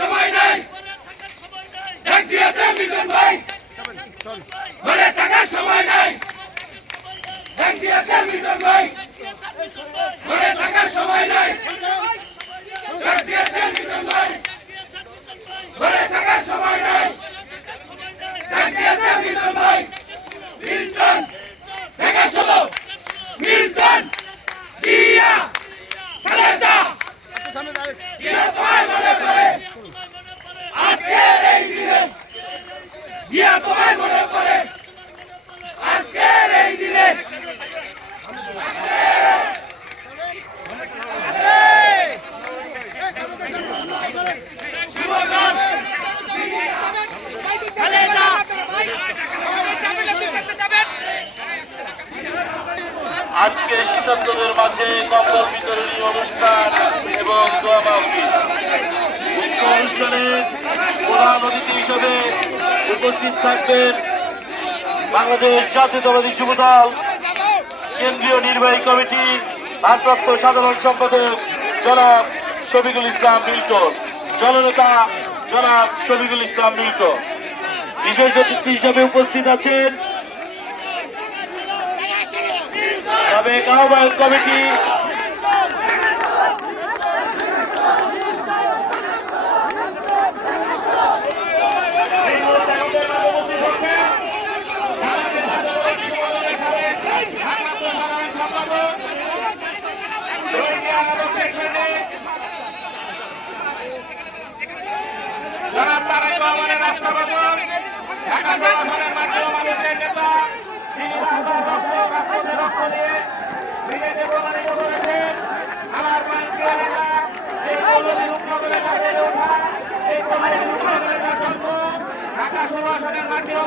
সময় নাই ডাক দিয়েছে মিলন ভাই ঘরে থাকার সময় নাই ডাক দিয়েছে মিলন ভাই ঘরে থাকার সময় নাই ডাক দিয়েছে মিলন ভাই ঘরে থাকার সময় নাই ডাক দিয়েছে মিলন ভাই মিল্টন ঢাকা 16 মিল্টন জিয়া খালেদা জিয়া তোমায় মনে করে আজকের এই দিনে জিয়া তোমায় মনে করে আজকের এই দিনে আজকে শীতার্তদের মাঝে কম্বল বিতরণী অনুষ্ঠান এবং দোয়া মাহফিল। উক্ত অনুষ্ঠানের প্রধান অতিথি হিসেবে উপস্থিত থাকবেন বাংলাদেশ জাতীয়তাবাদী যুবদল কেন্দ্রীয় নির্বাহী কমিটির ভারপ্রাপ্ত সাধারণ সম্পাদক জনাব শফিকুল ইসলাম মিল্টন, জননেতা জনাব শফিকুল ইসলাম মিল্টন। বিশেষ অতিথি হিসেবে উপস্থিত আছেন সাবেক আহ্বায়ক কমিটি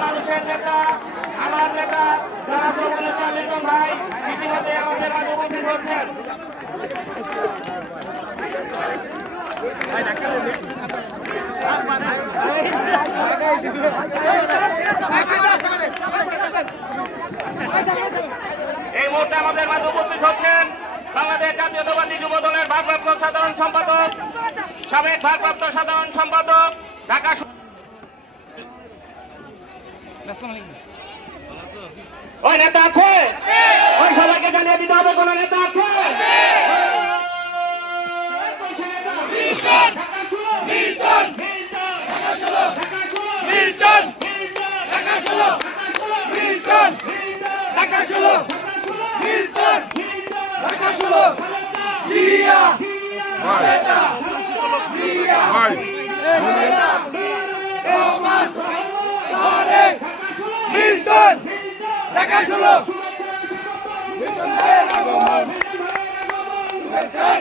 মানুষের নেতা আমার নেতা যারা মিল্টন ভাই ইতিমধ্যে আমাদের মাঝে উপস্থিত হচ্ছেন। এই মুহূর্তে আমাদের মাঝে উপস্থিত হচ্ছেন বাংলাদেশ জাতীয়তাবাদী যুব দলের ভারপ্রাপ্ত সাধারণ সম্পাদক সাবেক ভারপ্রাপ্ত সাধারণ সম্পাদক ঢাকা। ওই নেতা আছে? ওই সবাইকে জানিয়ে দিতে হবে কোন নেতা আছে? মিল্টন ঢাকা 16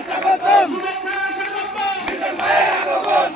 স্বাগতম মিল্টন ভাইয়ের আগমন